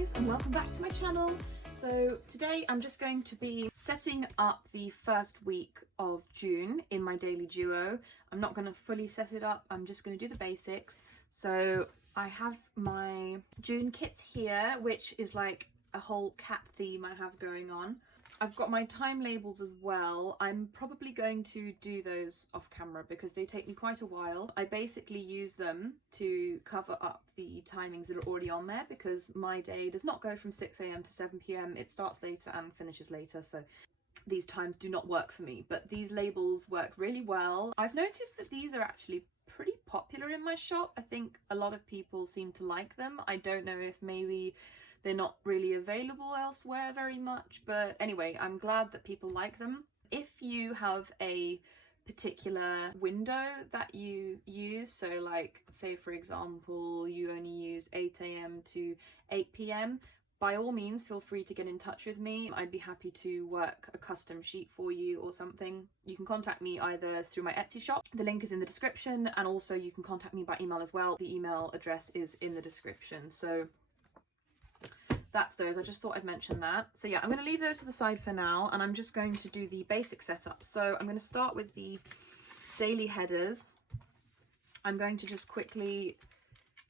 guys, and welcome back to my channel. So today I'm just going to be setting up the first week of June in my daily duo. I'm not going to fully set it up, I'm just going to do the basics. So I have my June kits here, which is like a whole cat theme I have going on. I've got my time labels as well. I'm probably going to do those off camera because they take me quite a while. I basically use them to cover up the timings that are already on there because my day does not go from 6 AM to 7 PM. It starts later and finishes later, so these times do not work for me. But these labels work really well. I've noticed that these are actually pretty popular in my shop. I think a lot of people seem to like them. I don't know if maybe they're not really available elsewhere very much, but anyway, I'm glad that people like them. If you have a particular window that you use, so like say for example you only use 8 AM to 8 PM, by all means feel free to get in touch with me. I'd be happy to work a custom sheet for you or something. You can contact me either through my Etsy shop, the link is in the description, and also you can contact me by email as well. The email address is in the description. So that's those. I just thought I'd mention that. So yeah, I'm going to leave those to the side for now, and I'm just going to do the basic setup. So I'm going to start with the daily headers. I'm going to just quickly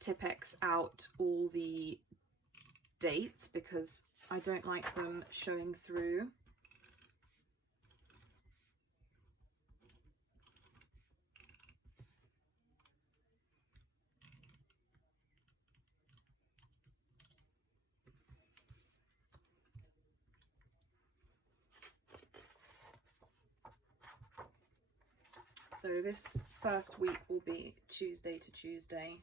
Tipp-Ex out all the dates because I don't like them showing through. So this first week will be Tuesday to Tuesday.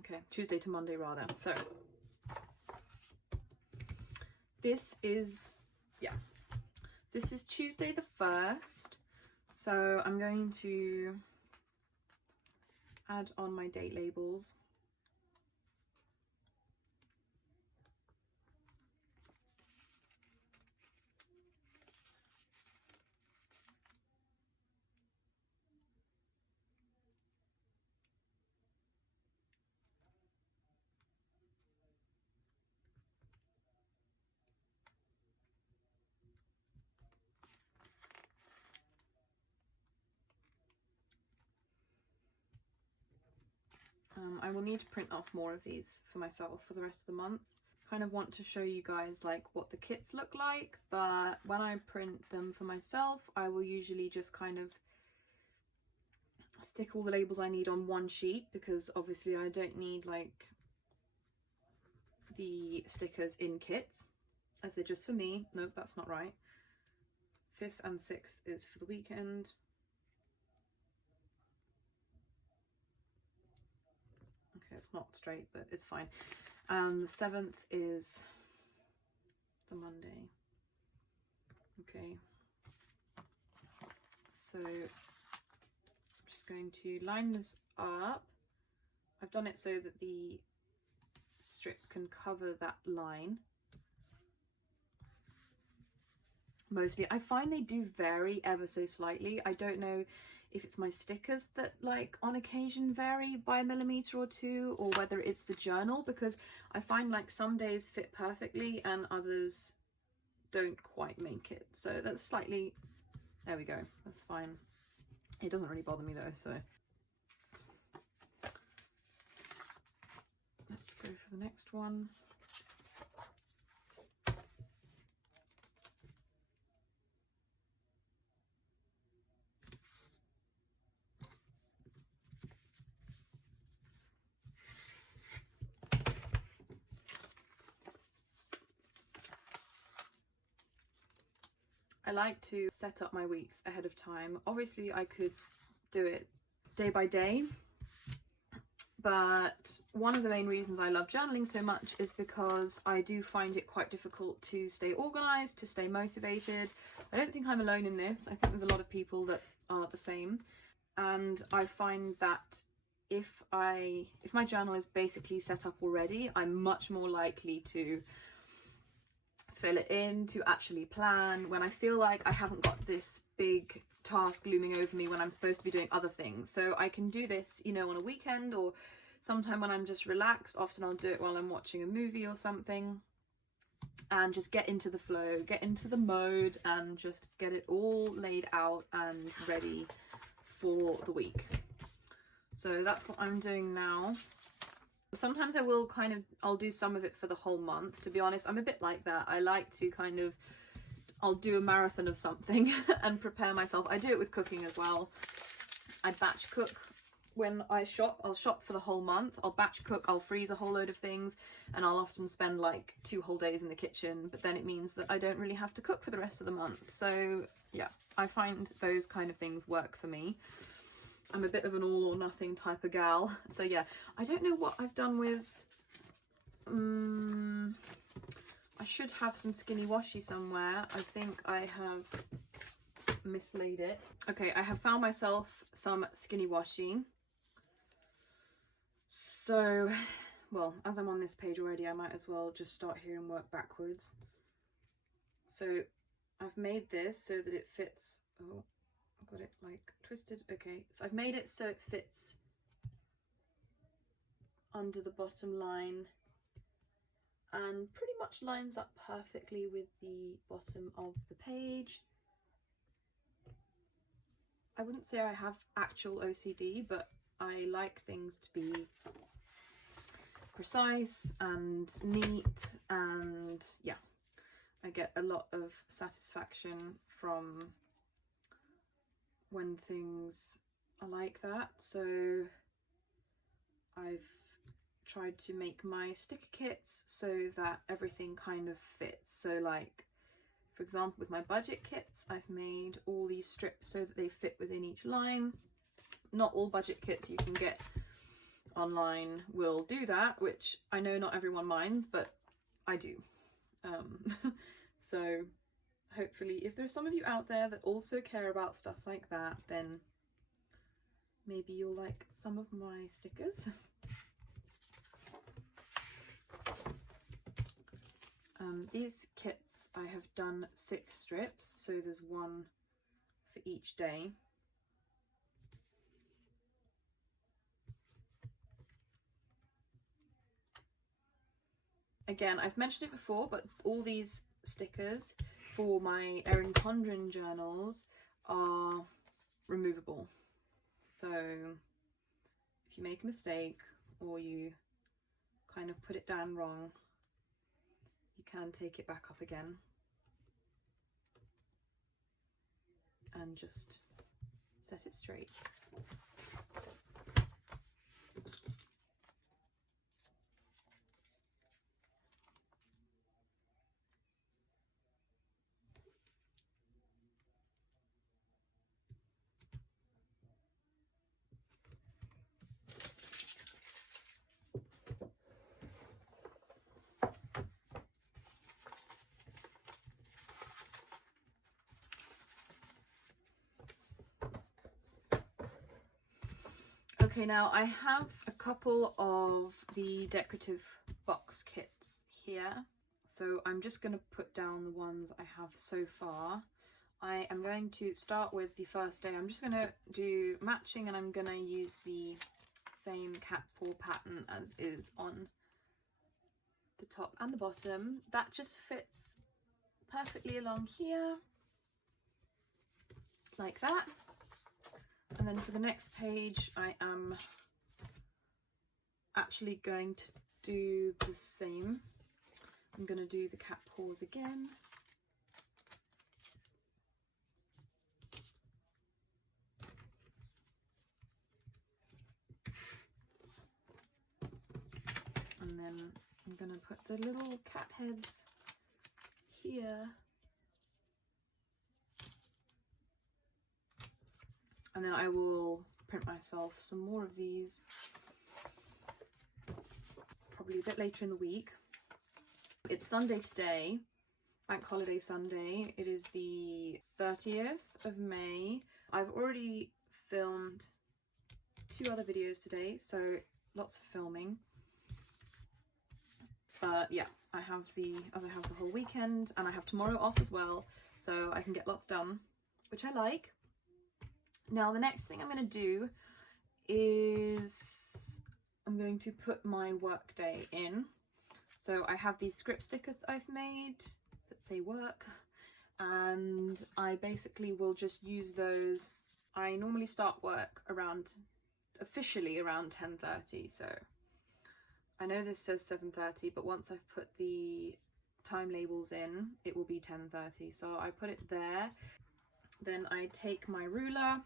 Okay, Tuesday to Monday rather. So this is Tuesday the 1st. So I'm going to add on my date labels. I will need to print off more of these for myself for the rest of the month. Kind of want to show you guys like what the kits look like, but when I print them for myself, I will usually just kind of stick all the labels I need on one sheet because obviously I don't need like the stickers in kits as they're just for me. Nope, that's not right. 5th and 6th is for the weekend. Okay, it's not straight, but it's fine. The 7th is the Monday. Okay. So I'm just going to line this up. I've done it so that the strip can cover that line. Mostly. I find they do vary ever so slightly. I don't know if it's my stickers that like on occasion vary by a millimeter or two, or whether it's the journal, because I find like some days fit perfectly and others don't quite make it. So that's slightly, there we go, that's fine. It doesn't really bother me though, so let's go for the next one. I like to set up my weeks ahead of time. Obviously I could do it day by day, but one of the main reasons I love journaling so much is because I do find it quite difficult to stay organized, to stay motivated. I don't think I'm alone in this. I think there's a lot of people that are the same, and I find that if my journal is basically set up already, I'm much more likely to fill it in, to actually plan when I feel like I haven't got this big task looming over me when I'm supposed to be doing other things. So I can do this, you know, on a weekend or sometime when I'm just relaxed. Often I'll do it while I'm watching a movie or something, and just get into the flow, get into the mode, and just get it all laid out and ready for the week. So that's what I'm doing now. Sometimes I'll do some of it for the whole month. To be honest, I'm a bit like that. I like to I'll do a marathon of something and prepare myself. I do it with cooking as well. I batch cook when I shop. I'll shop for the whole month. I'll batch cook, I'll freeze a whole load of things, and I'll often spend like 2 whole days in the kitchen, but then it means that I don't really have to cook for the rest of the month. So yeah, I find those kind of things work for me. I'm a bit of an all or nothing type of gal. So yeah, I don't know what I've done with, I should have some skinny washi somewhere. I think I have mislaid it. Okay, I have found myself some skinny washi. So, well, as I'm on this page already, I might as well just start here and work backwards. So I've made this so that it fits, oh, I've got it like twisted. Okay, so I've made it so it fits under the bottom line and pretty much lines up perfectly with the bottom of the page. I wouldn't say I have actual OCD, but I like things to be precise and neat, and yeah, I get a lot of satisfaction from when things are like that. So I've tried to make my sticker kits so that everything kind of fits. So like, for example, with my budget kits, I've made all these strips so that they fit within each line. Not all budget kits you can get online will do that, which I know not everyone minds, but I do. So hopefully if there's some of you out there that also care about stuff like that, then maybe you'll like some of my stickers. These kits, I have done 6 strips, so there's one for each day. Again, I've mentioned it before, but all these stickers for my Erin Condren journals are removable. So if you make a mistake or you kind of put it down wrong, you can take it back up again and just set it straight. Okay, now I have a couple of the decorative box kits here, so I'm just going to put down the ones I have so far. I am going to start with the first day. I'm just going to do matching, and I'm going to use the same cat paw pattern as is on the top and the bottom. That just fits perfectly along here, like that. And then for the next page, I am actually going to do the same. I'm going to do the cat paws again. And then I'm going to put the little cat heads here. And then I will print myself some more of these, probably a bit later in the week. It's Sunday today, Bank Holiday Sunday. It is the 30th of May. I've already filmed 2 other videos today, so lots of filming. Yeah, I have the whole weekend, and I have tomorrow off as well, so I can get lots done, which I like. Now the next thing I'm going to do is I'm going to put my work day in. So I have these script stickers I've made that say work, and I basically will just use those. I normally start work officially around 10:30, so I know this says 7:30, but once I've put the time labels in, it will be 10:30. So I put it there. Then I take my ruler,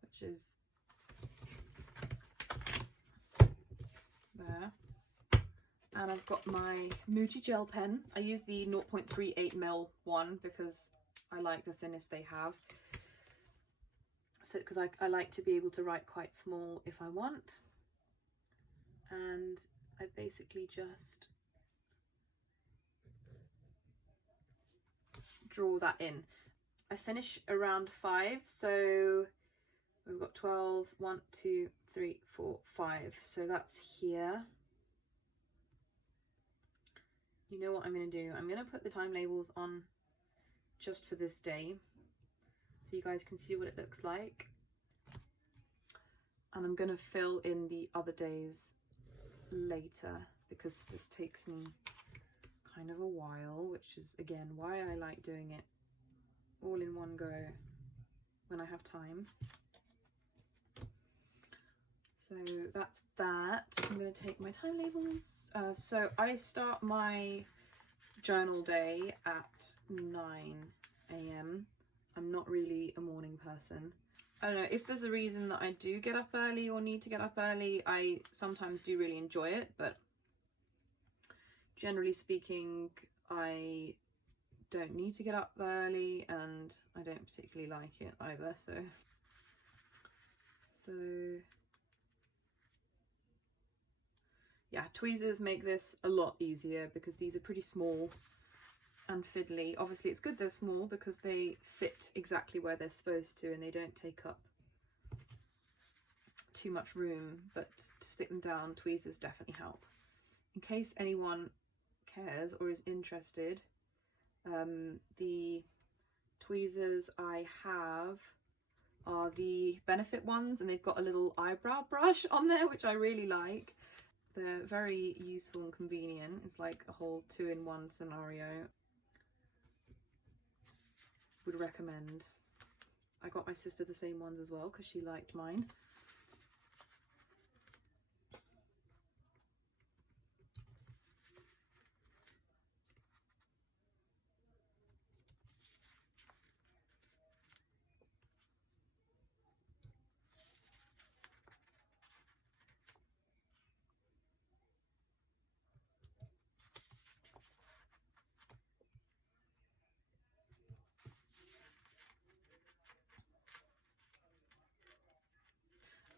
which is there. And I've got my Muji gel pen. I use the 0.38mm one because I like the thinnest they have. So, because I like to be able to write quite small if I want. And I basically just draw that in. I finish around 5, so we've got 12, 1, 2, 3, 4, 5. So that's here. You know what I'm going to do? I'm going to put the time labels on just for this day, so you guys can see what it looks like. And I'm going to fill in the other days later, because this takes me kind of a while, which is again why I like doing it all in one go when I have time. So that's that. I'm going to take my time labels. So I start my journal day at 9 AM. I'm not really a morning person. I don't know, if there's a reason that I do get up early or need to get up early, I sometimes do really enjoy it, but generally speaking, I don't need to get up early, and I don't particularly like it either, so yeah, tweezers make this a lot easier because these are pretty small and fiddly. Obviously it's good they're small because they fit exactly where they're supposed to and they don't take up too much room, but to stick them down, tweezers definitely help. In case anyone cares or is interested, the tweezers I have are the Benefit ones, and they've got a little eyebrow brush on there, which I really like. They're very useful and convenient. It's like a whole 2-in-1 scenario. Would recommend. I got my sister the same ones as well because she liked mine.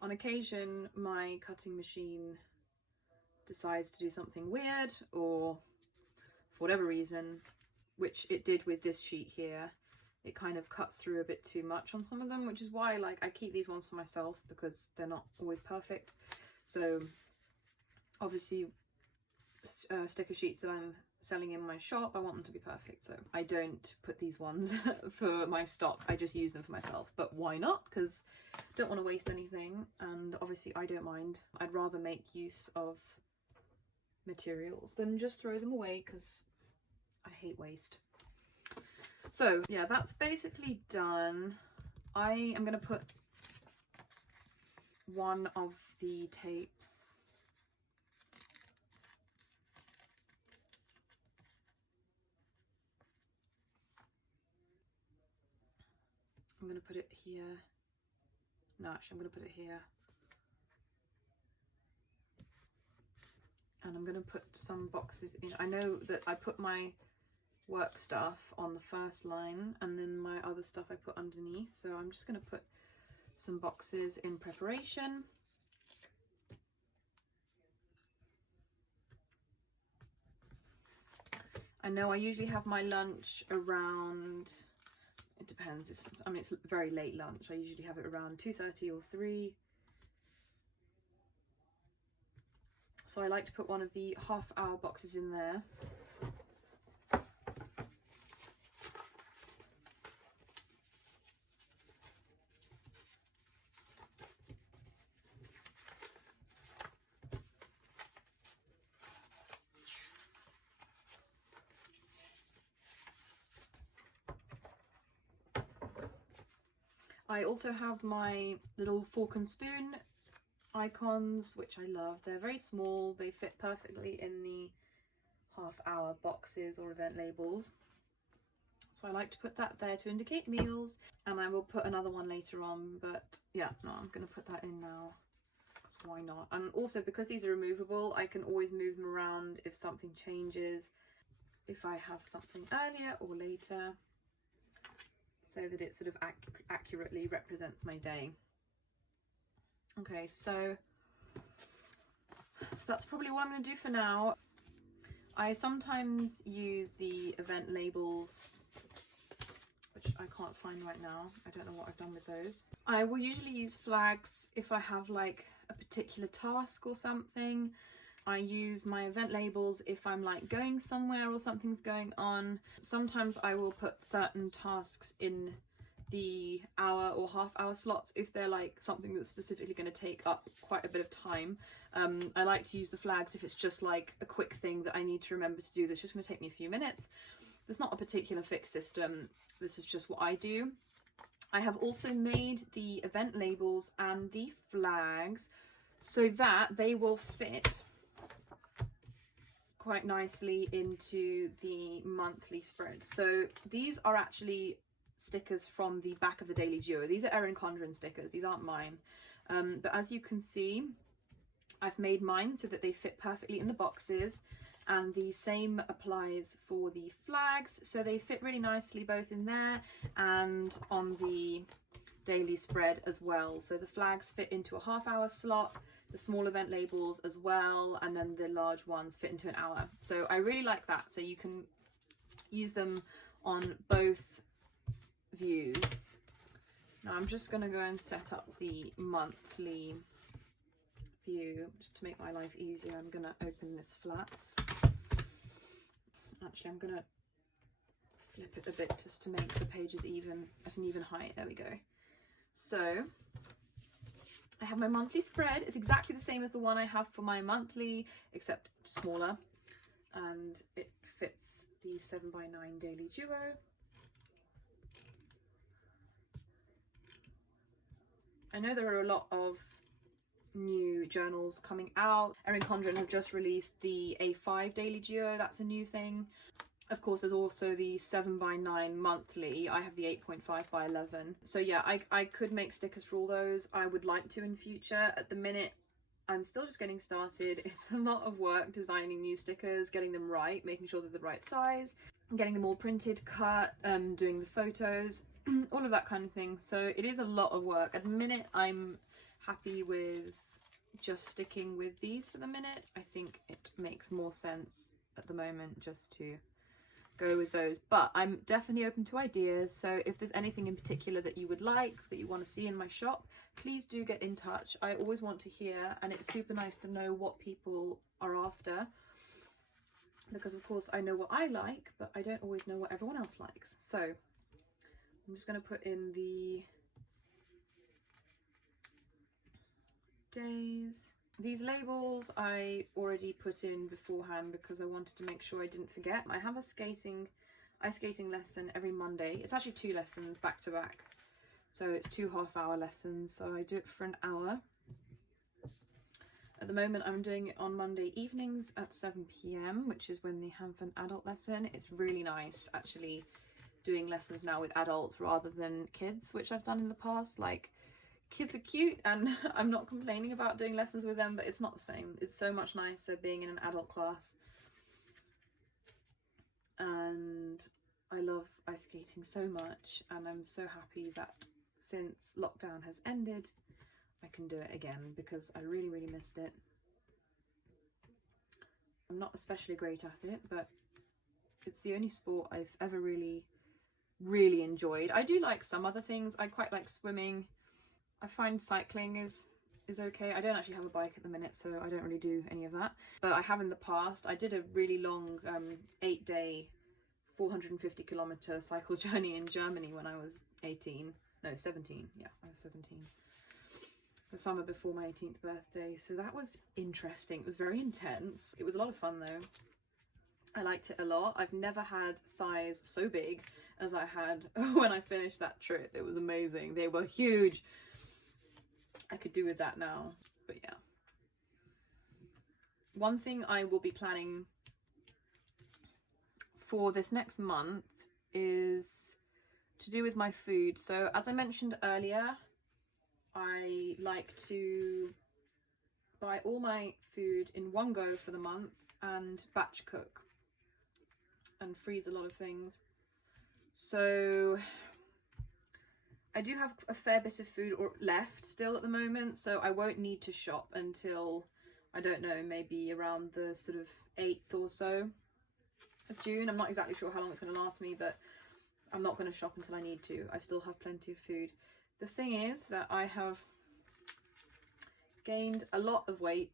On occasion, my cutting machine decides to do something weird, or for whatever reason, which it did with this sheet here, it kind of cut through a bit too much on some of them, which is why I keep these ones for myself because they're not always perfect. So obviously sticker sheets that I'm selling in my shop, I want them to be perfect, so I don't put these ones for my stock. I just use them for myself. But why not? Because I don't want to waste anything, and obviously I don't mind. I'd rather make use of materials than just throw them away because I hate waste. So yeah, that's basically done. I am going to put one of the tapes I'm going to put it here. No, actually I'm going to put it here. And I'm going to put some boxes in. I know that I put my work stuff on the first line and then my other stuff I put underneath. So I'm just going to put some boxes in preparation. I know I usually have my lunch around, it depends, it's very late lunch. I usually have it around 2:30 or 3. So I like to put one of the half-hour boxes in there. I also have my little fork and spoon icons, which I love. They're very small, they fit perfectly in the half-hour boxes or event labels. So I like to put that there to indicate meals, and I will put another one later on, but yeah, no, I'm going to put that in now, because why not? And also, because these are removable, I can always move them around if something changes, if I have something earlier or later, so that it sort of accurately represents my day. Okay, so that's probably what I'm going to do for now. I sometimes use the event labels, which I can't find right now. I don't know what I've done with those. I will usually use flags if I have like a particular task or something. I use my event labels if I'm like going somewhere or something's going on. Sometimes I will put certain tasks in the hour or half-hour slots if they're like something that's specifically going to take up quite a bit of time. I like to use the flags if it's just like a quick thing that I need to remember to do that's just going to take me a few minutes. There's not a particular fixed system. This is just what I do. I have also made the event labels and the flags so that they will fit quite nicely into the monthly spread. So these are actually stickers from the back of the Daily Duo. These are Erin Condren stickers, these aren't mine. But as you can see, I've made mine so that they fit perfectly in the boxes, and the same applies for the flags, so they fit really nicely both in there and on the daily spread as well. So the flags fit into a half-hour slot, the small event labels as well, and then the large ones fit into an hour. So I really like that, so you can use them on both views. Now I'm just going to go and set up the monthly view just to make my life easier. I'm going to open this flap. Actually, I'm going to flip it a bit just to make the pages even at an even height. There we go. So I have my monthly spread. It's exactly the same as the one I have for my monthly, except smaller, and it fits the 7x9 Daily Duo. I know there are a lot of new journals coming out. Erin Condren have just released the A5 Daily Duo. That's a new thing. Of course, there's also the 7x9 monthly. I have the 8.5x11. So yeah, I could make stickers for all those. I would like to in future. At the minute, I'm still just getting started. It's a lot of work designing new stickers, getting them right, making sure they're the right size, getting them all printed, cut, doing the photos, all of that kind of thing. So it is a lot of work. At the minute, I'm happy with just sticking with these for the minute. I think it makes more sense at the moment just to go with those, but I'm definitely open to ideas. So if there's anything in particular that you would like, that you want to see in my shop, please do get in touch. I always want to hear, and it's super nice to know what people are after, because of course I know what I like, but I don't always know what everyone else likes. So I'm just going to put in the days. These labels I already put in beforehand because I wanted to make sure I didn't forget. I have a ice skating lesson every Monday. It's actually 2 lessons back to back. So it's 2 half-hour lessons. So I do it for an hour. At the moment I'm doing it on Monday evenings at 7 p.m, which is when they have an adult lesson. It's really nice actually doing lessons now with adults rather than kids, which I've done in the past. Like, kids are cute and I'm not complaining about doing lessons with them, but it's not the same. It's so much nicer being in an adult class. And I love ice skating so much, and I'm so happy that since lockdown has ended, I can do it again because I really, really missed it. I'm not especially great at it, but It's the only sport I've ever really enjoyed. I do like some other things. I quite like swimming. I find cycling is okay. I don't actually have a bike at the minute, so I don't really do any of that. But I have in the past. I did a really long 8-day, 450-kilometer cycle journey in Germany when I was 17. Yeah, I was 17. The summer before my 18th birthday. So that was interesting. It was very intense. It was a lot of fun though. I liked it a lot. I've never had thighs so big as I had when I finished that trip. It was amazing. They were huge. I could do with that now, but yeah. One thing I will be planning for this next month is to do with my food. So as I mentioned earlier, I like to buy all my food in one go for the month and batch cook and freeze a lot of things. So I do have a fair bit of food left still at the moment, so I won't need to shop until, I don't know, maybe around the sort of 8th or so of June. I'm not exactly sure how long it's going to last me, but I'm not going to shop until I need to. I still have plenty of food. The thing is that I have gained a lot of weight,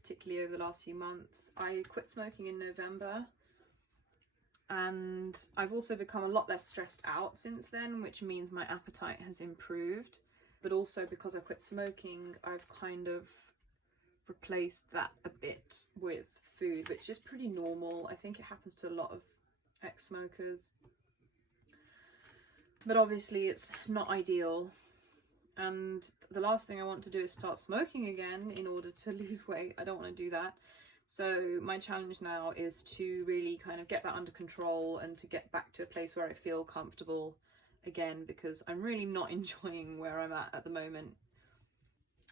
particularly over the last few months. I quit smoking in November, and I've also become a lot less stressed out since then, which means my appetite has improved. But also because I quit smoking, I've kind of replaced that a bit with food, which is pretty normal. I think it happens to a lot of ex-smokers. But obviously it's not ideal, and the last thing I want to do is start smoking again in order to lose weight. I don't want to do that. So my challenge now is to really kind of get that under control and to get back to a place where I feel comfortable again, because I'm really not enjoying where I'm at the moment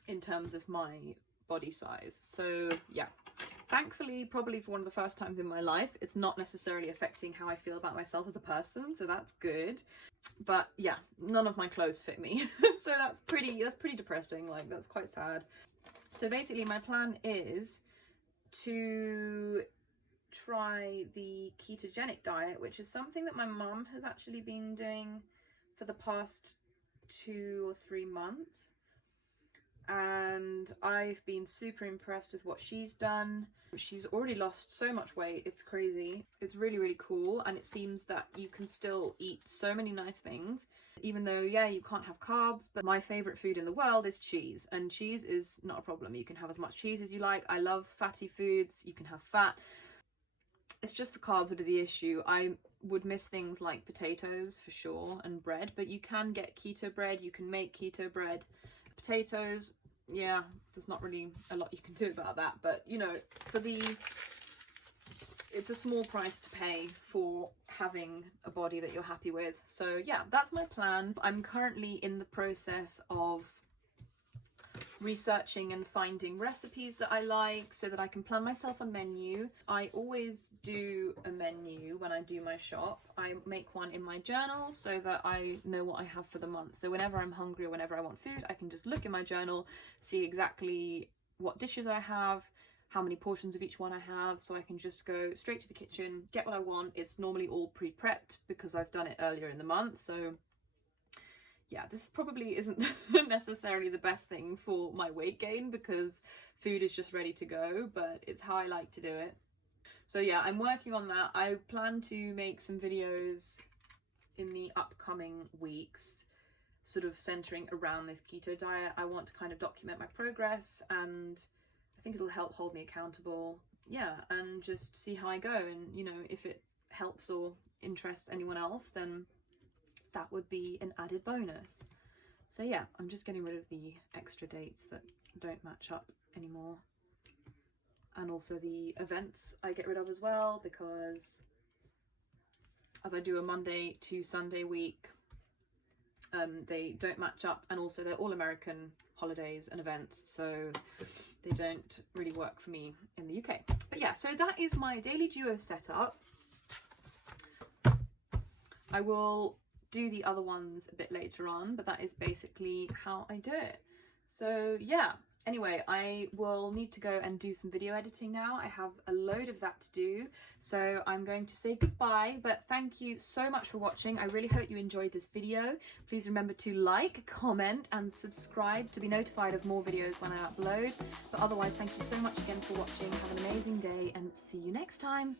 in terms of my body size. So yeah, thankfully, probably for one of the first times in my life, it's not necessarily affecting how I feel about myself as a person, so that's good. But yeah, none of my clothes fit me. So that's pretty depressing. Like, that's quite sad. So basically my plan is to try the ketogenic diet, which is something that my mum has actually been doing for the past 2 or 3 months. And I've been super impressed with what she's done. She's already lost so much weight, it's crazy. It's really cool, and it seems that you can still eat so many nice things, even though, yeah, you can't have carbs. But my favorite food in the world is cheese, and cheese is not a problem. You can have as much cheese as you like. I love fatty foods. You can have fat. It's just the carbs that are the issue. I would miss things like potatoes for sure, and bread, but you can get keto bread. You can make keto bread. Potatoes, yeah, there's not really a lot you can do about that, but you know, it's a small price to pay for having a body that you're happy with. So yeah, that's my plan. I'm currently in the process of researching and finding recipes that I like so that I can plan myself a menu. I always do a menu when I do my shop. I make one in my journal so that I know what I have for the month. So whenever I'm hungry or whenever I want food, I can just look in my journal, see exactly what dishes I have, how many portions of each one I have, so I can just go straight to the kitchen, get what I want. It's normally all pre-prepped because I've done it earlier in the month. So yeah, this probably isn't necessarily the best thing for my weight gain because food is just ready to go, but it's how I like to do it. So yeah, I'm working on that. I plan to make some videos in the upcoming weeks, sort of centering around this keto diet. I want to kind of document my progress, and I think it'll help hold me accountable. Yeah, and just see how I go, and you know, if it helps or interests anyone else, then that would be an added bonus. So yeah, I'm just getting rid of the extra dates that don't match up anymore. And also the events I get rid of as well, because as I do a Monday to Sunday week, they don't match up, and also they're all American holidays and events, so they don't really work for me in the UK. But yeah, so that is my daily duo setup. I will do the other ones a bit later on, but that is basically how I do it. So yeah, Anyway, I will need to go and do some video editing now. I have a load of that to do, so I'm going to say goodbye, but thank you so much for watching. I really hope you enjoyed this video. Please remember to like, comment and subscribe to be notified of more videos when I upload. But otherwise, thank you so much again for watching. Have an amazing day and see you next time.